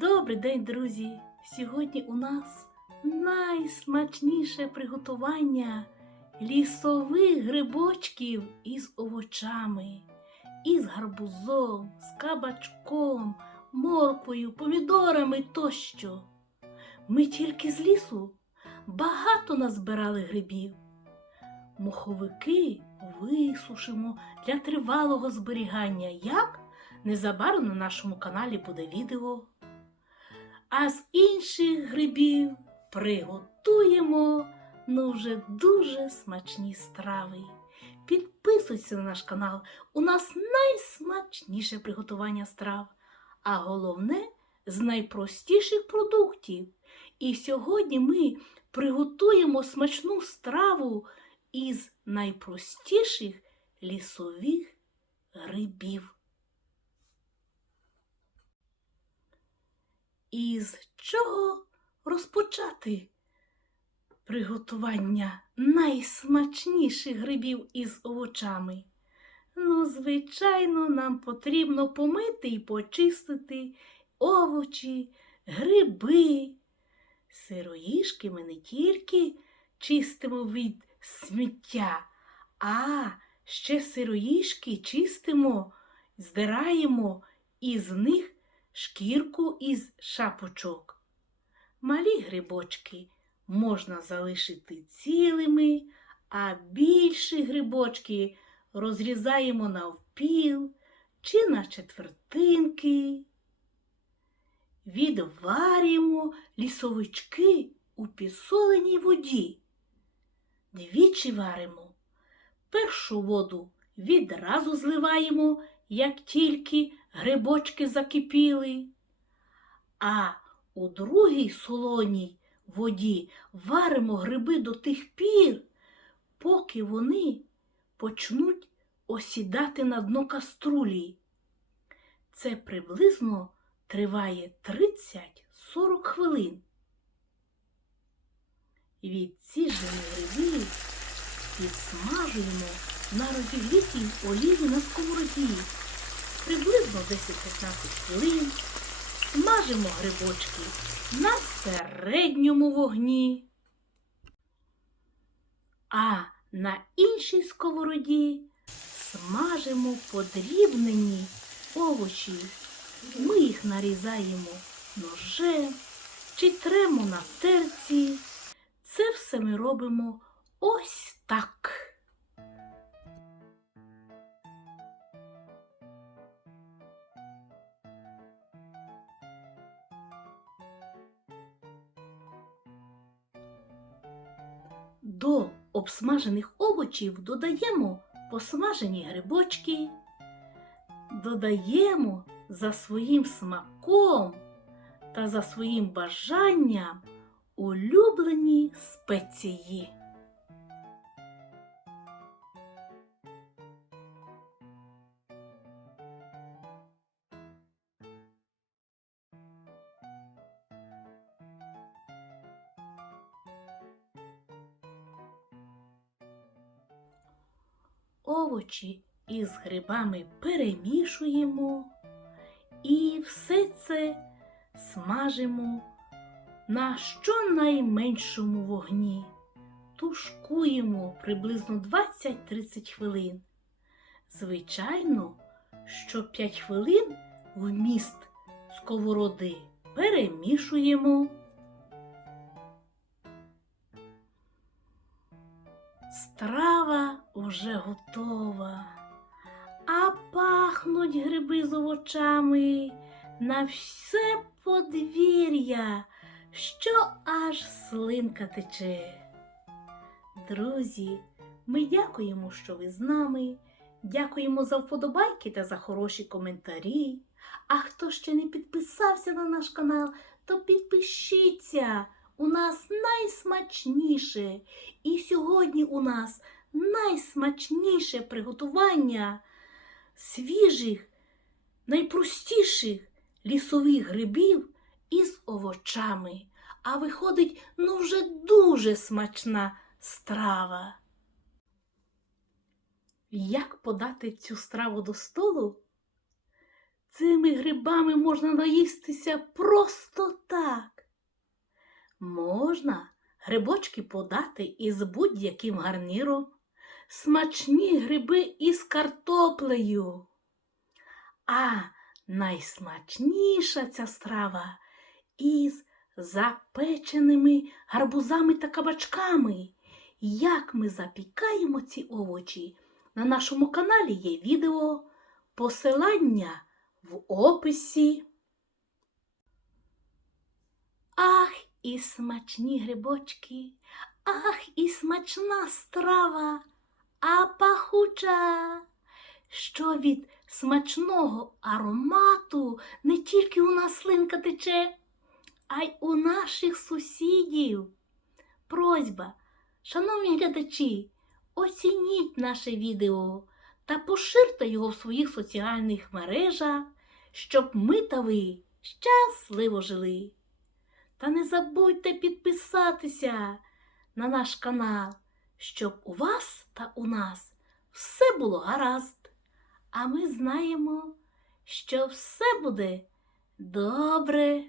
Добрий день, друзі! Сьогодні у нас найсмачніше приготування лісових грибочків із овочами, із гарбузом, з кабачком, морквою, помідорами тощо. Ми тільки з лісу багато назбирали грибів. Моховики висушимо для тривалого зберігання. Як? Незабаром на нашому каналі буде відео. А з інших грибів приготуємо ну вже дуже смачні страви. Підписуйся на наш канал. У нас найсмачніше приготування страв, а головне з найпростіших продуктів. І сьогодні ми приготуємо смачну страву із найпростіших лісових грибів. Із чого розпочати приготування найсмачніших грибів із овочами? Ну, звичайно, нам потрібно помити і почистити овочі, гриби. Сироїшки ми не тільки чистимо від сміття, а ще сироїшки чистимо, здираємо із них шкірку із шапочок. Малі грибочки можна залишити цілими, а більші грибочки розрізаємо навпіл чи на четвертинки. Відварюємо лісовички у підсоленій воді. Двічі варимо. Першу воду відразу зливаємо, як тільки грибочки закипіли, а у другій солоній воді варимо гриби до тих пір, поки вони почнуть осідати на дно каструлі. Це приблизно триває 30-40 хвилин. Від Відсіжені гриби підсмажуємо на розігрітій олії на сковороді приблизно 10-15 хвилин смажимо грибочки на середньому вогні. А на іншій сковороді смажимо подрібнені овочі. Ми їх нарізаємо ножем чи тремо на терці. Це все ми робимо ось так. До обсмажених овочів додаємо посмажені грибочки, додаємо за своїм смаком та за своїм бажанням улюблені спеції. Овочі із грибами перемішуємо і все це смажимо на щонайменшому вогні. Тушкуємо приблизно 20-30 хвилин. Звичайно, що 5 хвилин вміст сковороди перемішуємо. Страва вже готова, а пахнуть гриби з овочами на все подвір'я, що аж слинка тече. Друзі, ми дякуємо, що ви з нами. Дякуємо за вподобайки та за хороші коментарі. А хто ще не підписався на наш канал, то підпишіться. У нас найсмачніше. І сьогодні у нас найсмачніше приготування свіжих, найпростіших лісових грибів із овочами. А виходить, ну вже дуже смачна страва. Як подати цю страву до столу? Цими грибами можна наїстися просто так. Можна грибочки подати із будь-яким гарніром, смачні гриби із картоплею. А найсмачніша ця страва із запеченими гарбузами та кабачками. Як ми запікаємо ці овочі? На нашому каналі є відео, посилання в описі. Ах, і смачні грибочки, ах, і смачна страва, а пахуча, що від смачного аромату не тільки у нас слинка тече, а й у наших сусідів. Просьба, шановні глядачі, оцініть наше відео та поширте його в своїх соціальних мережах, щоб ми та ви щасливо жили. Та не забудьте підписатися на наш канал, щоб у вас та у нас все було гаразд. А ми знаємо, що все буде добре.